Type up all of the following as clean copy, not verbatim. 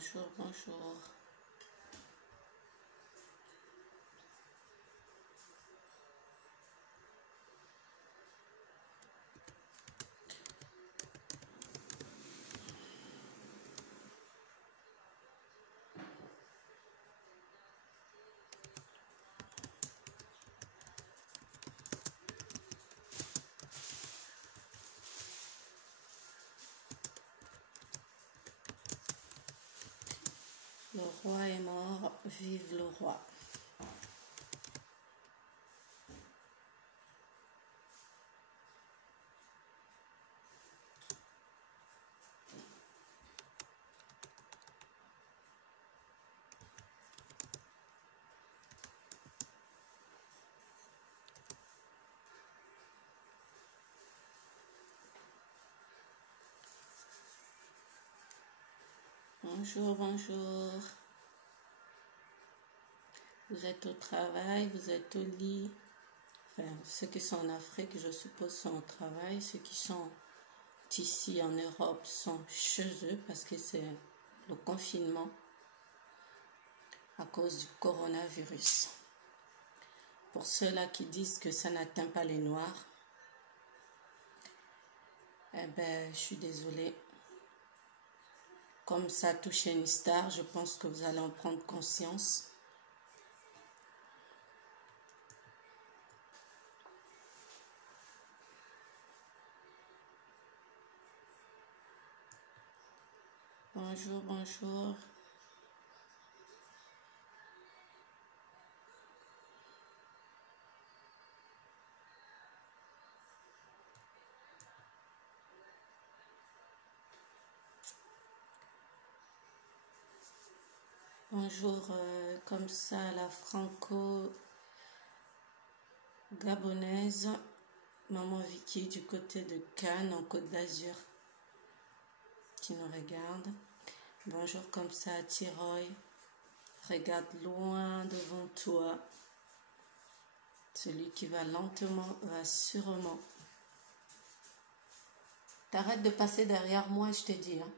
Bonjour, bonjour. Le roi est mort, vive le roi. Bonjour, bonjour. Vous êtes au travail, vous êtes au lit. Enfin, ceux qui sont en Afrique, je suppose, sont au travail. Ceux qui sont ici en Europe sont chez eux parce que c'est le confinement à cause du coronavirus. Pour ceux-là qui disent que ça n'atteint pas les Noirs, eh ben, je suis désolée. Comme ça a touché une star, je pense que vous allez en prendre conscience. Bonjour, bonjour. Bonjour, comme ça, la franco-gabonaise, maman Vicky du côté de Cannes, en Côte d'Azur, qui nous regarde. Bonjour, comme ça, à Tiroy, regarde loin devant toi. Celui qui va lentement va sûrement. T'arrêtes de passer derrière moi, je te dis. Hein.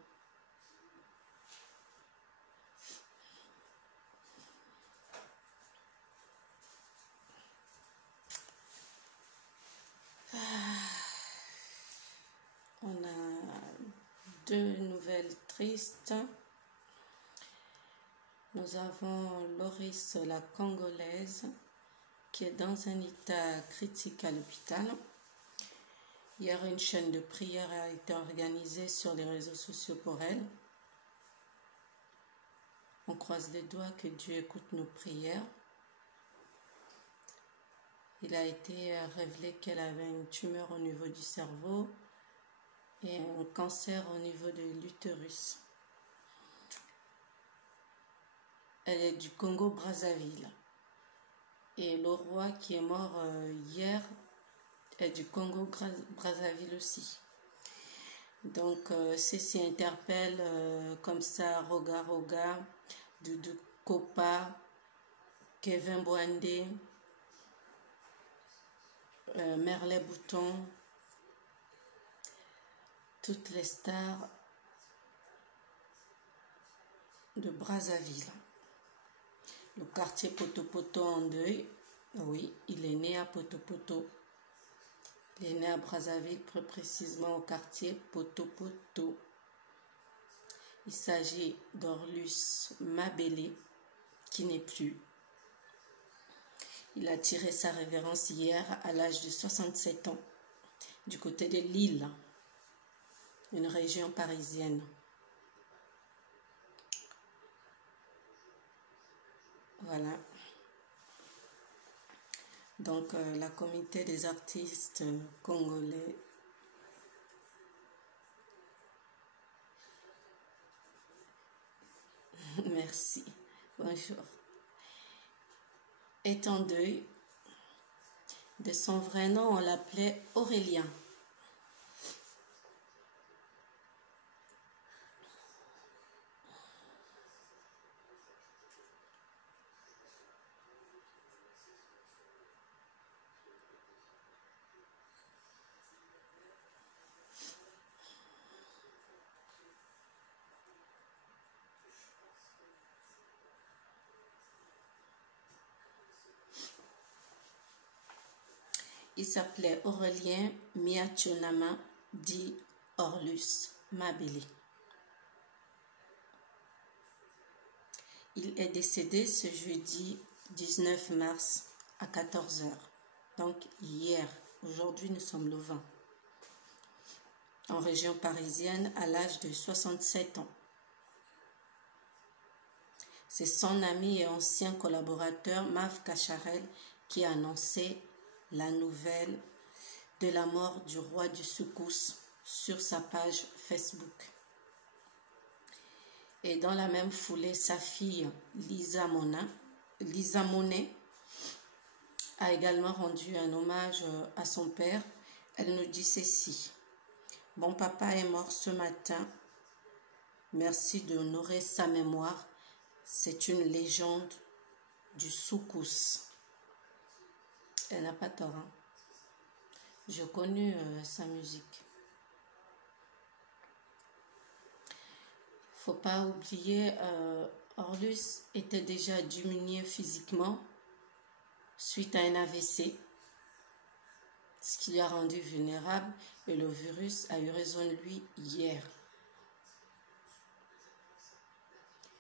On a deux nouvelles tristes. Nous avons Loris, la Congolaise, qui est dans un état critique à l'hôpital. Hier, une chaîne de prière a été organisée sur les réseaux sociaux pour elle. On croise les doigts que Dieu écoute nos prières. Il a été révélé qu'elle avait une tumeur au niveau du cerveau et un cancer au niveau de l'utérus. Elle est du Congo-Brazzaville. Et le roi qui est mort hier est du Congo-Brazzaville aussi. Donc, ceci interpelle comme ça Roga Roga, Doudou Kopa, Kevin Boindé, Merlet Bouton, toutes les stars de Brazzaville. Le quartier Poto-Poto en deuil. Oui, il est né à Poto-Poto. Il est né à Brazzaville, plus précisément au quartier Poto-Poto. Il s'agit d'Orlus Mabélé, qui n'est plus. Il a tiré sa révérence hier à l'âge de 67 ans, du côté de Lille, une région parisienne. Voilà. Donc, la communauté des artistes congolais merci. Bonjour. Est en deuil. De son vrai nom, on l'appelait Aurélien. Il s'appelait Aurélien Miachonama, dit Orlus Mabélé. Il est décédé ce jeudi 19 mars à 14 h. Donc hier, aujourd'hui nous sommes le 20. En région parisienne à l'âge de 67 ans. C'est son ami et ancien collaborateur Mav Kacharel qui a annoncé la nouvelle de la mort du roi du Soukous sur sa page Facebook. Et dans la même foulée, sa fille Lisa Monet a également rendu un hommage à son père. Elle nous dit ceci. Mon papa est mort ce matin. Merci d'honorer sa mémoire. C'est une légende du Soukous. Elle n'a pas tort. Hein? J'ai connu sa musique. Faut pas oublier, Orlus était déjà diminué physiquement suite à un AVC, ce qui lui a rendu vulnérable et le virus a eu raison de lui hier.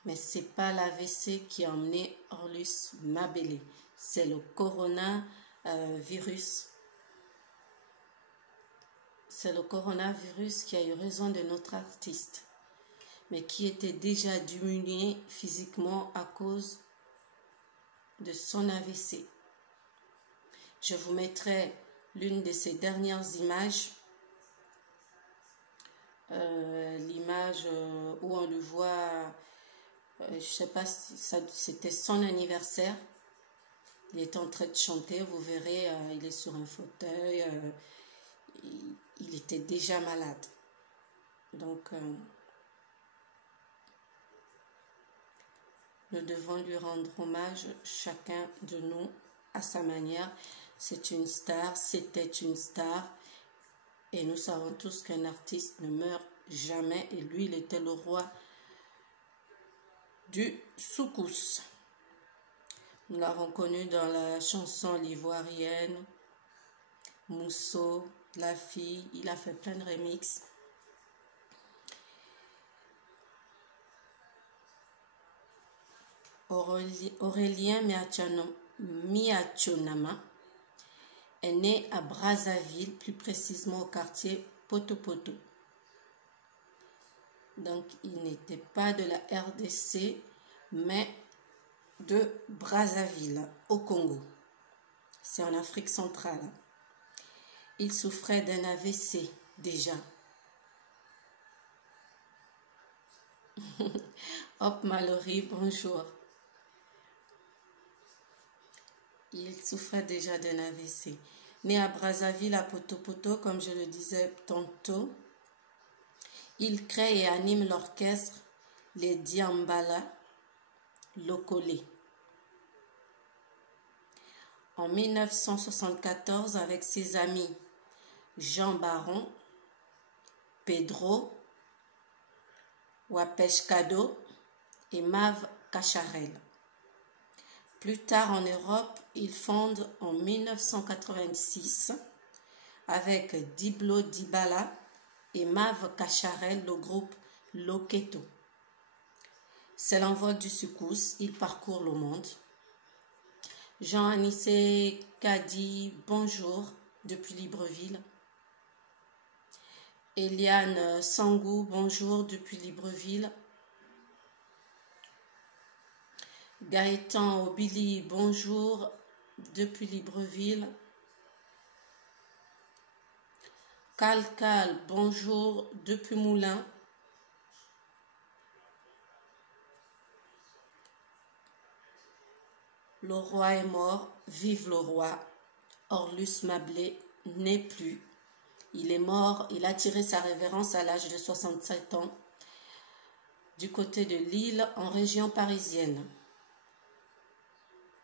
Mais ce n'est pas l'AVC qui a emmené Orlus Mabélé, c'est le coronavirus. C'est le coronavirus qui a eu raison de notre artiste, mais qui était déjà diminué physiquement à cause de son AVC. Je vous mettrai l'une de ses dernières images, l'image où on le voit, je ne sais pas si c'était son anniversaire, il était en train de chanter, vous verrez, il est sur un fauteuil, il était déjà malade. Donc, nous devons lui rendre hommage, chacun de nous, à sa manière. C'est une star, c'était une star. Et nous savons tous qu'un artiste ne meurt jamais. Et lui, il était le roi du Soukous. Nous l'avons connu dans la chanson l'ivoirienne, Mousseau, La Fille. Il a fait plein de remixes. Aurélien Miachonama est né à Brazzaville, plus précisément au quartier Poto-Poto. Donc, il n'était pas de la RDC, mais de Brazzaville, au Congo. C'est en Afrique centrale. Il souffrait d'un AVC déjà. Hop, Mallory, bonjour. Il souffrait déjà d'un AVC. Né à Brazzaville, à Poto-Poto, comme je le disais tantôt, il crée et anime l'orchestre Les Diambala Lokole. En 1974, avec ses amis Jean Baron, Pedro Wapeshkado et Mav Kacharel. Plus tard en Europe, il fonde en 1986 avec Diblo Dibala et Mav Kacharel le groupe Loketo. C'est l'envol du Soukous, il parcourt le monde. Jean-Anissé Kadi, bonjour, depuis Libreville. Eliane Sangou, bonjour, depuis Libreville. Gaëtan Obili, bonjour, depuis Libreville. Calcal, bonjour, depuis Moulins. Le roi est mort, vive le roi. Orlus Mabélé n'est plus. Il est mort, il a tiré sa révérence à l'âge de 67 ans du côté de Lille, en région parisienne.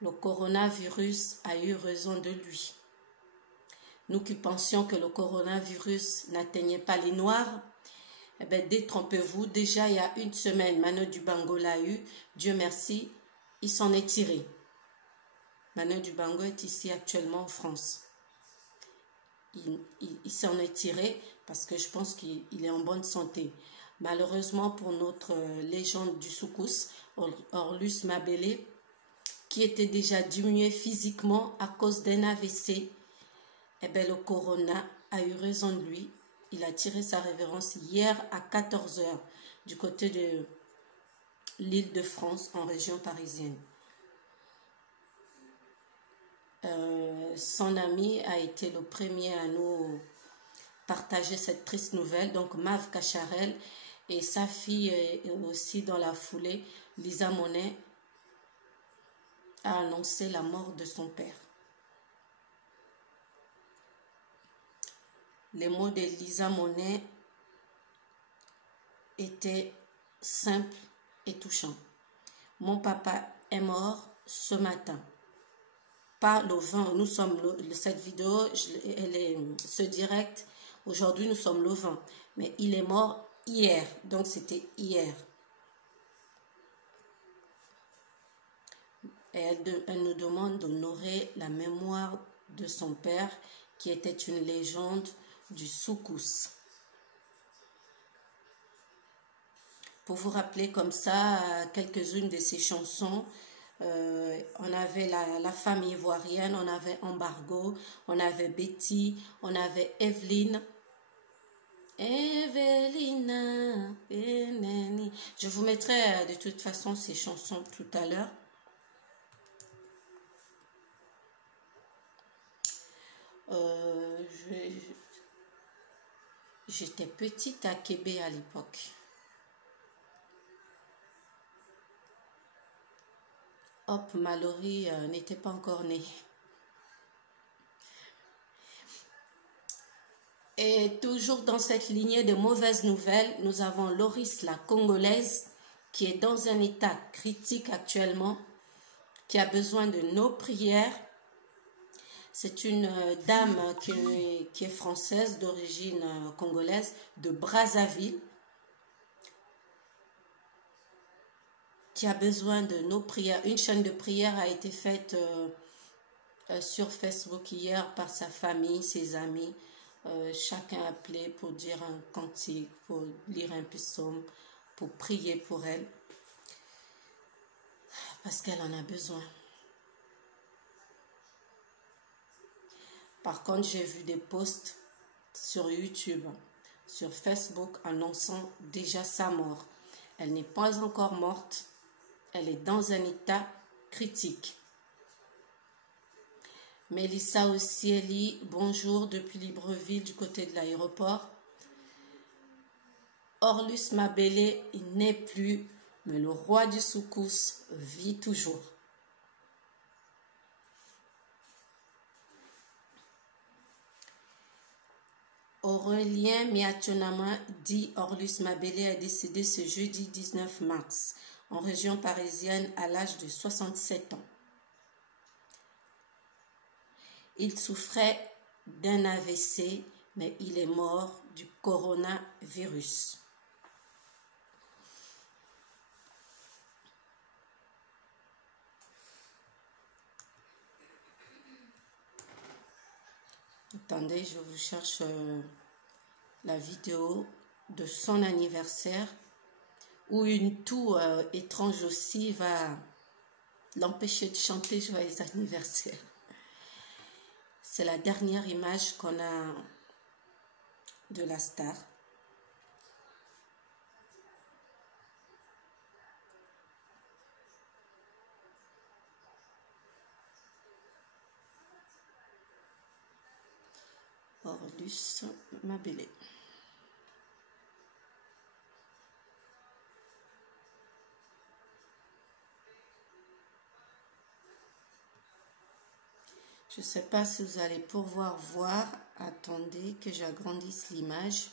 Le coronavirus a eu raison de lui. Nous qui pensions que le coronavirus n'atteignait pas les Noirs, eh bien, détrompez-vous, déjà il y a une semaine, Manu Dibango l'a eu, Dieu merci, il s'en est tiré. Manu Dibango est ici actuellement en France. il s'en est tiré parce que je pense qu'il est en bonne santé. Malheureusement pour notre légende du soukous, Orlus Mabélé, qui était déjà diminué physiquement à cause d'un AVC, eh bien, le corona a eu raison de lui. Il a tiré sa révérence hier à 14 h du côté de l'Île-de-France, en région parisienne. Son ami a été le premier à nous partager cette triste nouvelle. Donc, Mav Cacharel et sa fille aussi dans la foulée, Lisa Monet, a annoncé la mort de son père. Les mots de Lisa Monet étaient simples et touchants. Mon papa est mort ce matin. Pas le 20, nous sommes cette vidéo, ce direct, aujourd'hui nous sommes le 20. Mais il est mort hier, donc c'était hier. Et elle nous demande d'honorer la mémoire de son père, qui était une légende du soukous. Pour vous rappeler comme ça quelques-unes de ses chansons, on avait la femme ivoirienne, on avait Embargo, on avait Betty, on avait Evelyne. Evelina, je vous mettrai de toute façon ces chansons tout à l'heure. J'étais petite à Québec à l'époque. Hop, Mallory n'était pas encore née. Et toujours dans cette lignée de mauvaises nouvelles, nous avons Loris, la Congolaise, qui est dans un état critique actuellement, qui a besoin de nos prières. C'est une dame qui est française, d'origine congolaise, de Brazzaville, qui a besoin de nos prières. Une chaîne de prière a été faite sur Facebook hier par sa famille, ses amis. Chacun appelé pour dire un cantique, pour lire un psaume, pour prier pour elle, parce qu'elle en a besoin. Par contre, j'ai vu des posts sur YouTube, sur Facebook, annonçant déjà sa mort. Elle n'est pas encore morte, elle est dans un état critique. Mélissa Osieli, bonjour depuis Libreville du côté de l'aéroport. Orlus Mabélé n'est plus, mais le roi du soukous vit toujours. Aurélien Miationama dit Orlus Mabélé est décédé ce jeudi 19 mars en région parisienne à l'âge de 67 ans. Il souffrait d'un AVC, mais il est mort du coronavirus. Attendez, je vous cherche la vidéo de son anniversaire où une toux étrange aussi va l'empêcher de chanter joyeux anniversaire. C'est la dernière image qu'on a de la star. Orlus Mabélé. Je ne sais pas si vous allez pouvoir voir. Attendez que j'agrandisse l'image.